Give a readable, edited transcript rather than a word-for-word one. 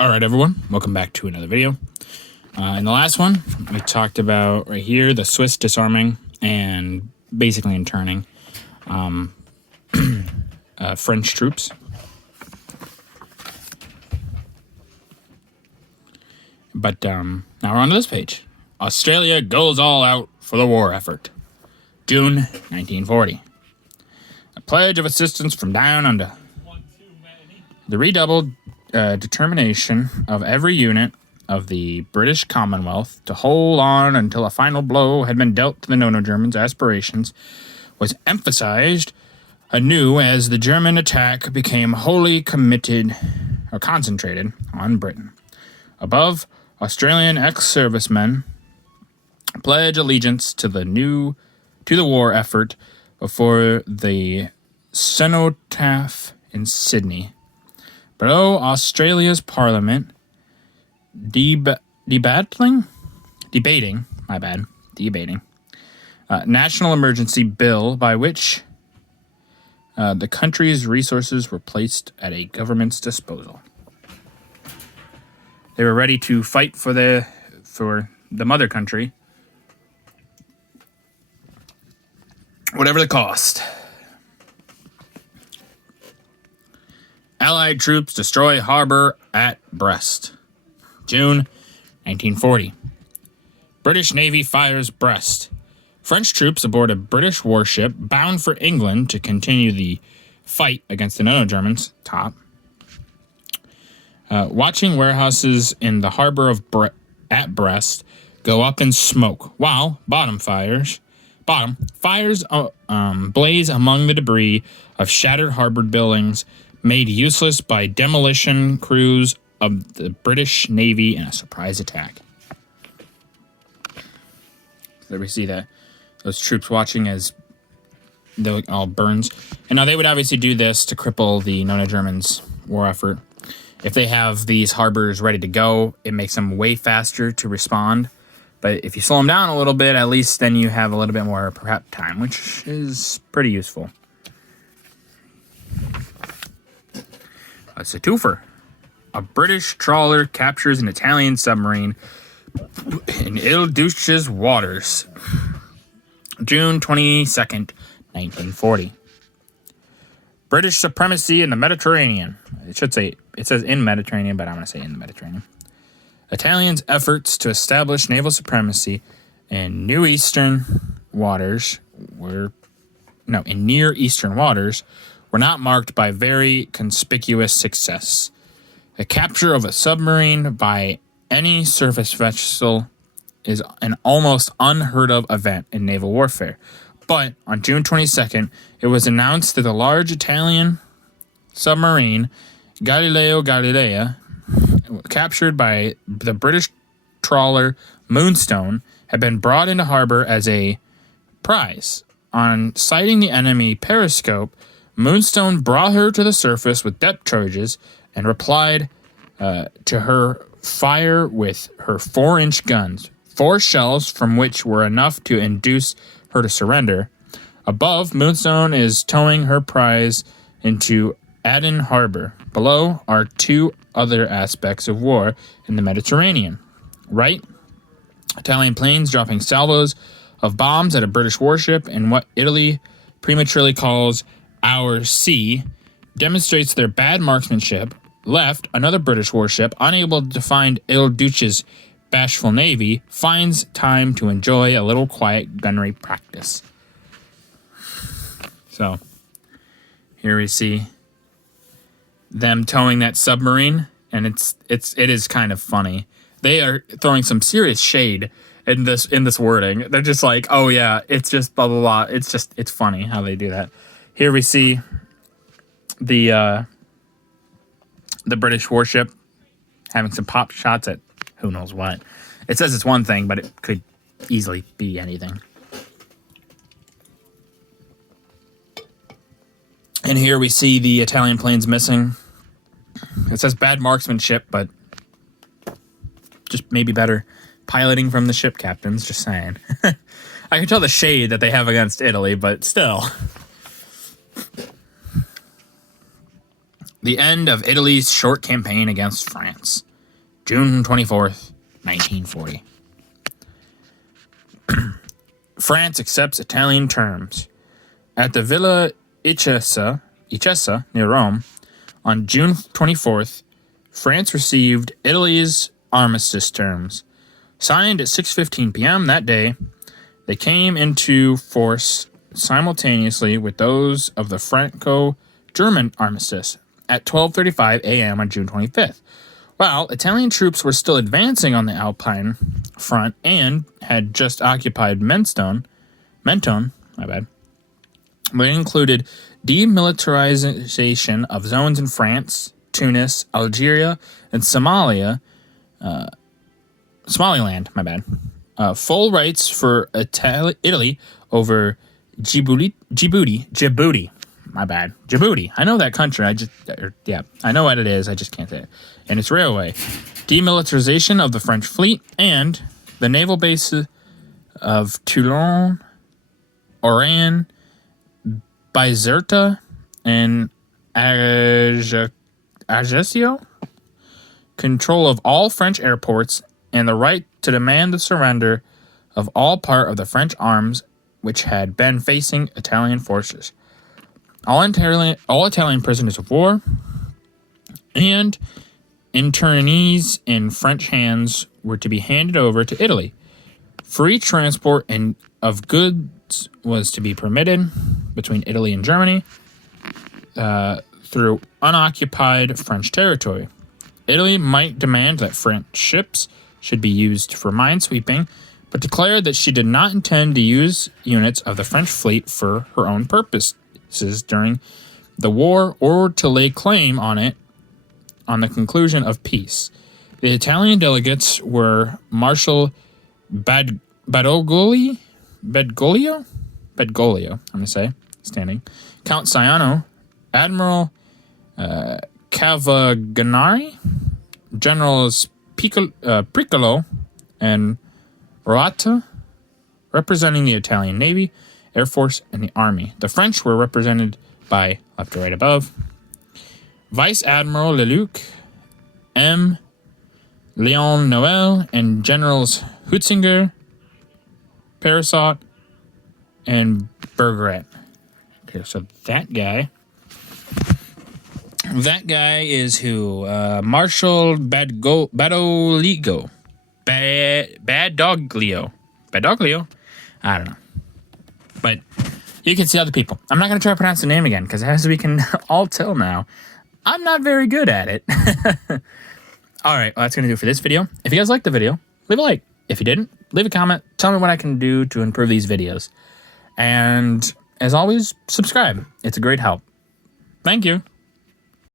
All right, everyone, welcome back to another video. In the last one, we talked about right here the Swiss disarming and basically interning French troops. But now we're on to this page. Australia goes all out for the war effort. June 1940. A pledge of assistance from down under. The redoubled determination of every unit of the British Commonwealth to hold on until a final blow had been dealt to the Nono-Germans' aspirations was emphasized anew as the German attack became wholly concentrated on Britain. Above, Australian ex-servicemen pledge allegiance to the war effort before the cenotaph in Sydney. Below, Australia's Parliament debating national emergency bill by which the country's resources were placed at a government's disposal. They were ready to fight for the mother country, whatever the cost. Allied troops destroy harbor at Brest. June 1940. British Navy fires Brest. French troops aboard a British warship bound for England to continue the fight against the Nono-Germans. Top. Watching warehouses in the harbor of at Brest go up in smoke, while bottom fires blaze among the debris of shattered harbor buildings made useless by demolition crews of the British Navy in a surprise attack. There we see that those troops watching as it all burns. And now they would obviously do this to cripple the Nono-Germans' war effort. If they have these harbors ready to go, it makes them way faster to respond. But if you slow them down a little bit, at least then you have a little bit more prep time, which is pretty useful. It's a twofer. A British trawler captures an Italian submarine in Il Duce's waters. June 22nd, 1940. British supremacy in the Mediterranean. It says in Mediterranean, but I'm going to say in the Mediterranean. Italians' efforts to establish naval supremacy in Near Eastern waters were not marked by very conspicuous success. The capture of a submarine by any surface vessel is an almost unheard of event in naval warfare. But on June 22nd, it was announced that the large Italian submarine Galileo Galilei, captured by the British trawler Moonstone, had been brought into harbor as a prize. On sighting the enemy periscope, Moonstone brought her to the surface with depth charges and replied to her fire with her 4-inch guns, 4 shells from which were enough to induce her to surrender. Above, Moonstone is towing her prize into Aden Harbor. Below are 2 other aspects of war in the Mediterranean. Right, Italian planes dropping salvos of bombs at a British warship in what Italy prematurely calls Our Sea demonstrates their bad marksmanship. Left, another British warship, unable to find Il Duce's bashful navy, finds time to enjoy a little quiet gunnery practice. So, here we see them towing that submarine, and it is kind of funny. They are throwing some serious shade in this wording. They're just like, oh yeah, it's just blah blah blah. It's funny how they do that. Here we see the British warship having some pop shots at who knows what. It says it's one thing, but it could easily be anything. And here we see the Italian planes missing. It says bad marksmanship, but just maybe better piloting from the ship captains, just saying. I can tell the shade that they have against Italy, but still. The end of Italy's short campaign against France. June 24th, 1940. France accepts Italian terms. At the Villa Icessa near Rome, on June 24th, France received Italy's armistice terms. Signed at 6:15 p.m. that day, they came into force simultaneously with those of the Franco-German armistice at 12:35 a.m. on June 25th. While Italian troops were still advancing on the Alpine front and had just occupied Mentone, which included demilitarization of zones in France, Tunis, Algeria, and Somaliland, full rights for Italy over Djibouti. I know that country. I know what it is. I just can't say it. And its railway. Demilitarization of the French fleet and the naval bases of Toulon, Oran, Bizerta, and Ajaccio. Control of all French airports and the right to demand the surrender of all part of the French arms which had been facing Italian forces. All Italian prisoners of war and internees in French hands were to be handed over to Italy. Free transport of goods was to be permitted between Italy and Germany through unoccupied French territory. Italy might demand that French ships should be used for minesweeping, but declared that she did not intend to use units of the French fleet for her own purposes during the war or to lay claim on it on the conclusion of peace. The Italian delegates were Marshal Badoglio, I'm going to say, standing, Count Ciano, Admiral Cavagnari, Generals Piccolo and Roata, representing the Italian Navy, Air Force, and the Army. The French were represented by, left to right above, Vice Admiral Leluc, M. Leon Noel, and Generals Hutzinger, Parasot, and Bergeret. Okay, so that guy is who? Marshal Badoglio. Badoglio? I don't know. But you can see other people. I'm not going to try to pronounce the name again, because as we can all tell now, I'm not very good at it. All right, well, that's going to do it for this video. If you guys liked the video, leave a like. If you didn't, leave a comment. Tell me what I can do to improve these videos. And as always, subscribe. It's a great help. Thank you.